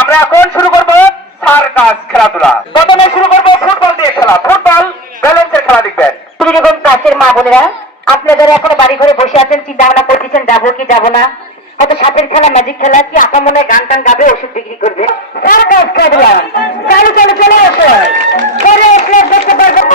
আমরা এখন শুরু করব সার্কাস খেলাধুলা। প্রথমে শুরু করব ফুটবল দিয়ে খেলা। ফুটবল ব্যালেন্সের খেলা দেখবেন। তুমি যখন কাছের মা বোনেরা আপনারা এখনো বাড়ি ঘরে বসে আছেন, চিন্তা ভাবনা করতেছেন যাবো কি যাবো না, হয়তো সাপের খেলা, ম্যাজিক খেলা, কি আপনার মনে গান টান গাবে, ওষুধ বিক্রি করবে, সার্কাস খেলা চালু চালু চলে আসে, চলে আসলে দেখতে পারবেন।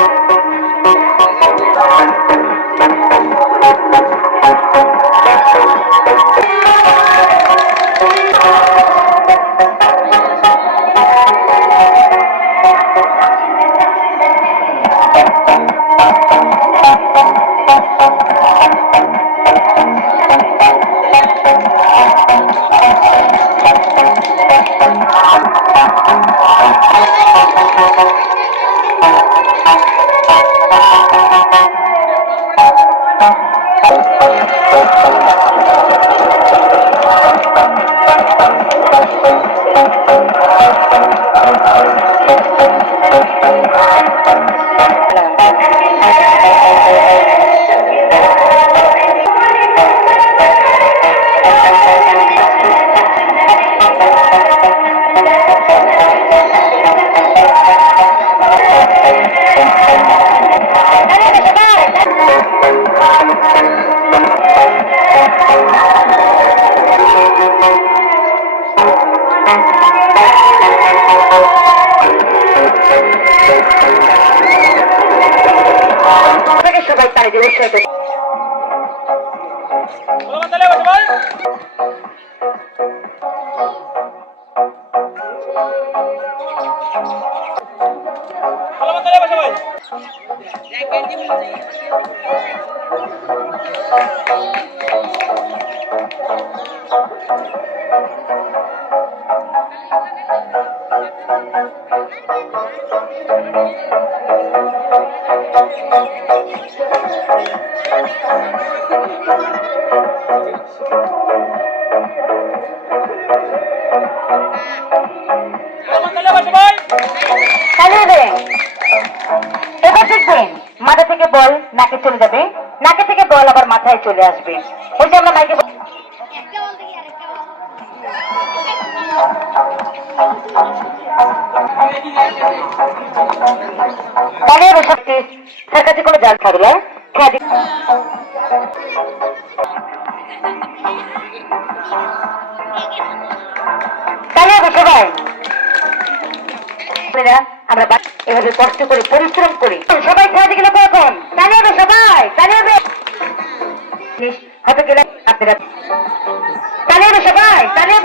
সবাই তাই দিয়ে উৎসাহিত। এবার দেখবেন মাথা থেকে বল নাকে চলে যাবে, নাকে থেকে বল আবার মাথায় চলে আসবে। ওই যে আমরা মাইকে তার কাছে কোনো জাল থাকলো সবাই আমরা এভাবে কষ্ট করে পরিশ্রম করি, সবাই খেলা গেলে কখন জানিয়ে সবাই জানিয়ে হয়তো গেলে আপনারা জানিয়ে সবাই জানিয়ে